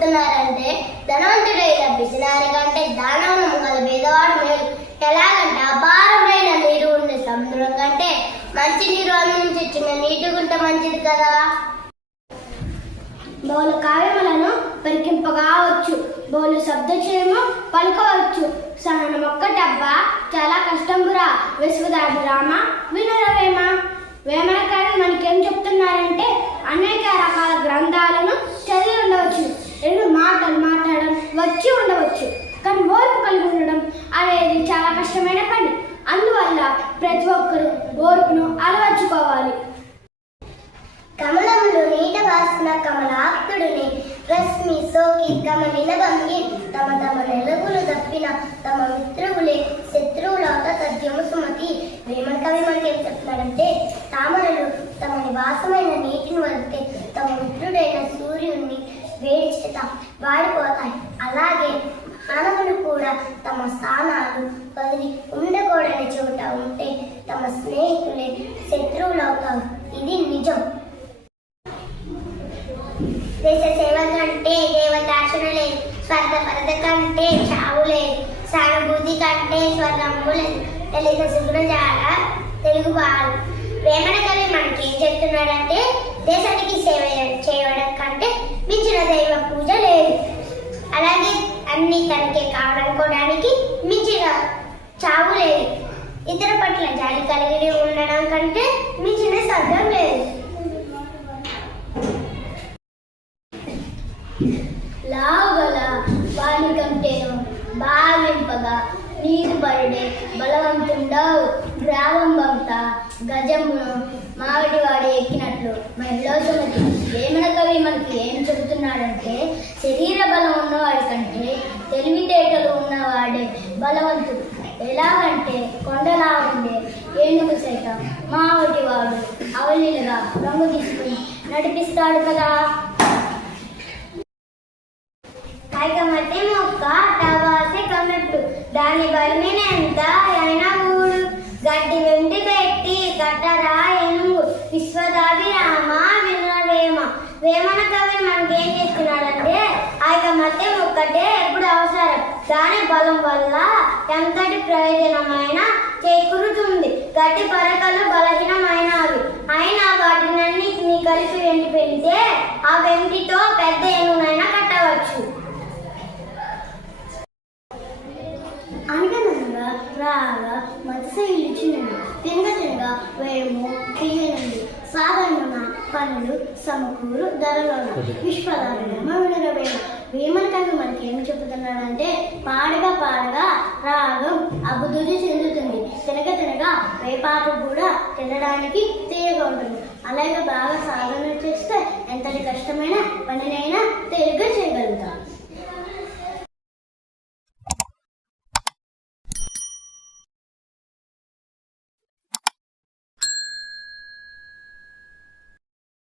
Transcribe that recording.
చెప్తున్నారంటే ధనవంతుడైన పిసినారి కంటే దానవనం గల పేదవాడు మేలు. ఎలాగంటే అపారమైన నీరు ఉండే సముద్రం కంటే మంచి నీరు అందించిన నీటి గుంట మంచిది కదా. బోలు కావ్యములను పరికింపగావచ్చు, బోలు శబ్దచేమో పలుకవచ్చు. సహనం ఒక్కటబ్బా చాలా కష్టంబురా విశ్వదాభిరామ వినరవేమ. వేమన కవి మనకేం చెప్తున్నారంటే అనేక రకాల గ్రంథాలను చదివి ఉండవచ్చు, రెండు మాటలు మాట్లాడడం వచ్చి ఉండవచ్చు, కానీ ఓర్పు కలిగి ఉండడం అనేది చాలా కష్టమైన పని. అందువల్ల ప్రతి ఒక్కరూ ఓర్పును అలవర్చుకోవాలి. కమలములు నీట వాసిన కమలాక్తుడిని రశ్మి సోకి కమలిన భంగి తమ తమ నెలగులు తప్పిన తమ మిత్రువులే శత్రువులవుత తద్యము సుమతి. వేమన కవి మనకి ఏం చెప్తున్నాడంటే తామరలు తమ నివాసమైన నీటిని వదిలితే తమ మిత్రుడైన సూర్యుడిని వేడి చేత వాడిపోతాయి. అలాగే మానవులు కూడా తమ స్థానాలు వదిలి ఉండకూడని చోట ఉంటే తమ స్నేహితులే శత్రువులు అవుతారు. ఇది నిజం. దేశ సేవ కంటే దేవతార్చన లేదు, స్వర్గ పరద కంటే చావు లేదు, సానుభూతి కంటే స్వర్గము లేదు. తెలియక సుగుణజాల తెలుగు వారు. వేమన కవి మనకి ఏం చెప్తున్నాడంటే దేశానికి సేవ చేయడం కంటే మించిన దైవ పూజ లేదు. అలాగే అన్ని తనకే కావాలనుకోవడానికి మించిన చావు లేదు. ఇతర పట్ల జాలి కలిగి ఉండడం కంటే మించిన స్వర్గం లేదు. లాగల వాని కంటేను బాలింపగా నీరు పడే బలవంతుండవు గ్రామం బంత గజమును మావిడివాడు ఎక్కినట్లు. మహిళా సుమతి. వేమన కవి మనకి ఏం చెబుతున్నాడంటే శరీర బలం ఉన్నవాడి కంటే తెలివితేటలు ఉన్నవాడే బలవంతుడు. ఎలాగంటే కొండలా ఉండే ఏనుగు సైతం మావిడివాడు అవలీలుగా రంగు తీసుకుని నడిపిస్తాడు కదా. కాయకమతే మొక్క టవాసే కన్నట్టు దాని బలిమిన ఎంత అయినా ఊడు గడ్డి వెండి పెట్టి కట్టరా ఎనుగు విశ్వదాభిరామ వినవేమ. వేమన కవి మనకేం చేస్తున్నాడంటే కాయకమతే మొక్కటే ఎప్పుడు అవసరం, దాని బలం వల్ల ఎంతటి ప్రయోజనమైన చేకూరుతుంది. గడ్డి పరకలు బలహీనమైనవి అయినా వాటినన్నిటినీ కలిపి వెండి పెడితే ఆ వెండితో పెద్ద ఏనుగునైనా కట్టవచ్చు. అనగనగా రాగా మత్స్యలు చిన్నది తినగ తినగా వేము తీయనండి సాధారణ పనులు సమకూరు ధరలోన విశ్వదాభిరామ వినరవేమ. వేమన కవి మనకి ఏమి చెబుతున్నాడంటే పాడగా పాడగా రాగం అభివృద్ధి చెందుతుంది, తినగ తినగా వేపాకు కూడా తినడానికి తీయగా ఉంటుంది. అలాగే బాగా సాధన చేస్తే ఎంతటి